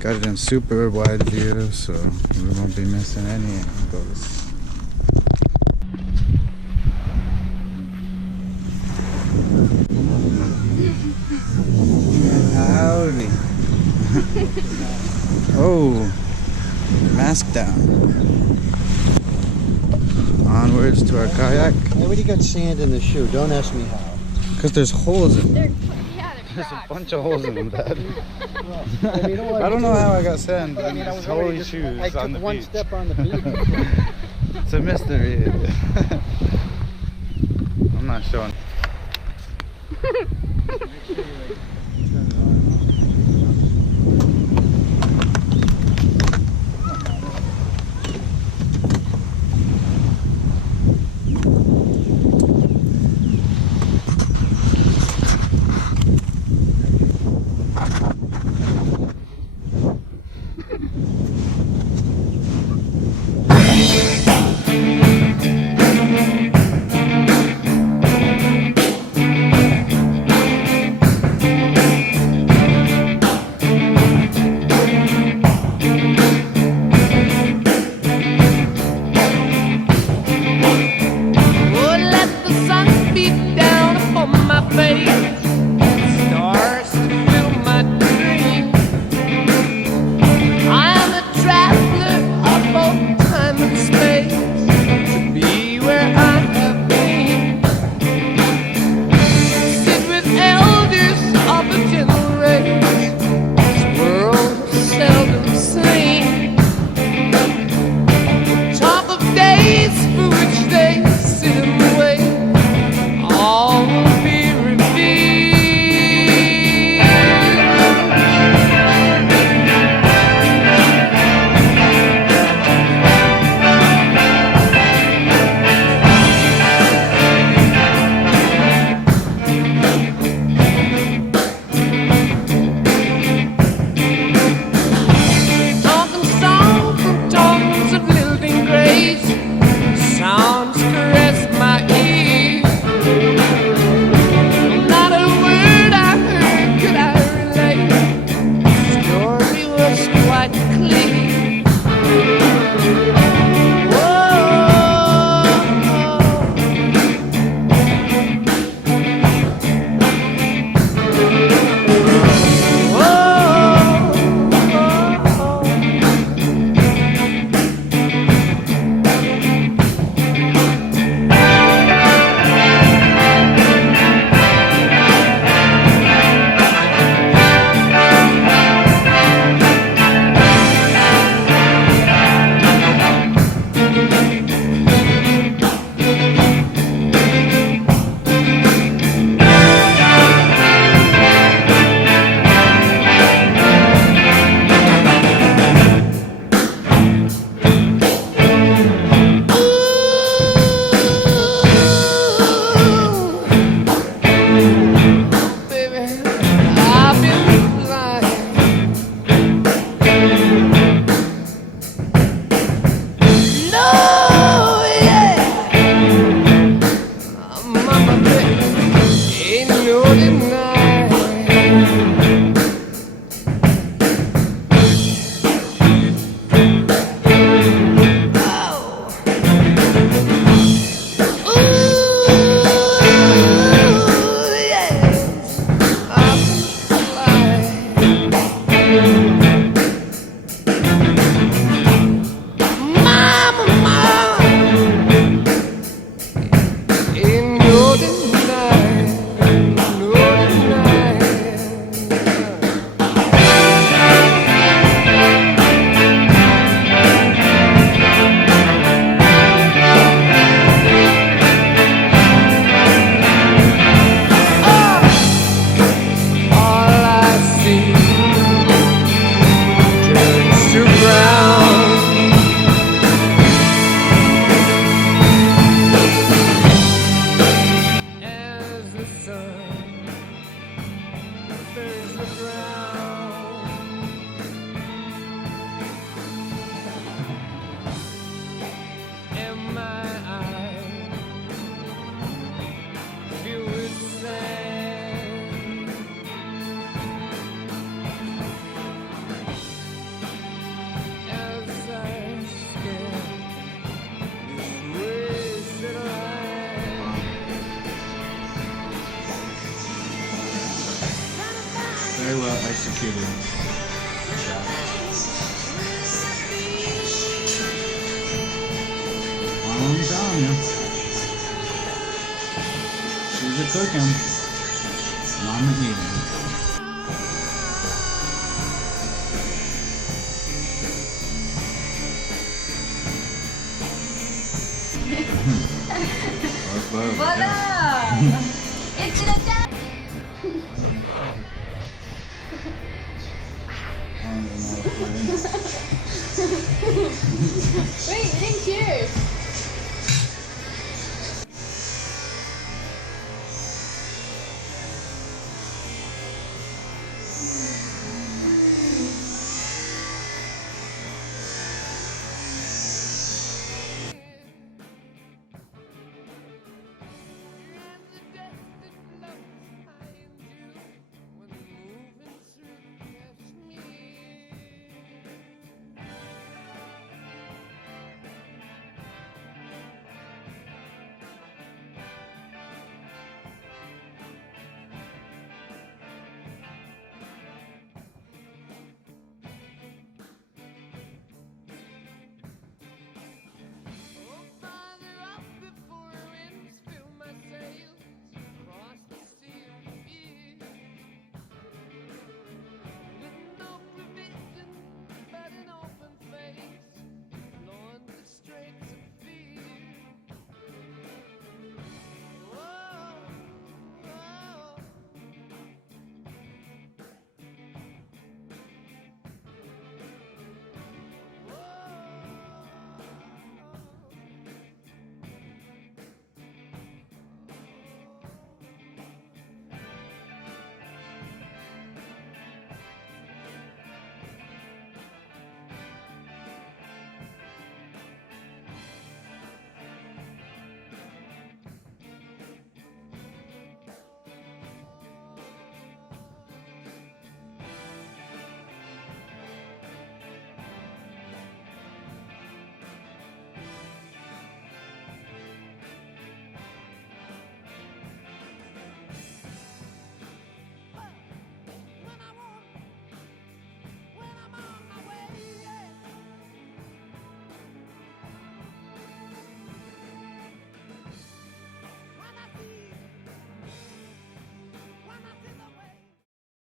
Got it in super wide view, so we won't be missing any angles. Howdy. Oh, mask down. Onwards to our kayak. I already got sand in the shoe. Don't ask me how. Because there's holes in them. Yeah, There's a bunch of holes in them, Dad. You know what I don't know how I got sand I in mean, I these was holy already shoes I took on the one beach. step on the beach. It's a mystery. I'm not showing. Very well executed. I'm telling you. She's a cooking. Mama eating. Voilà. Et tu le tapes. Wait, cheers.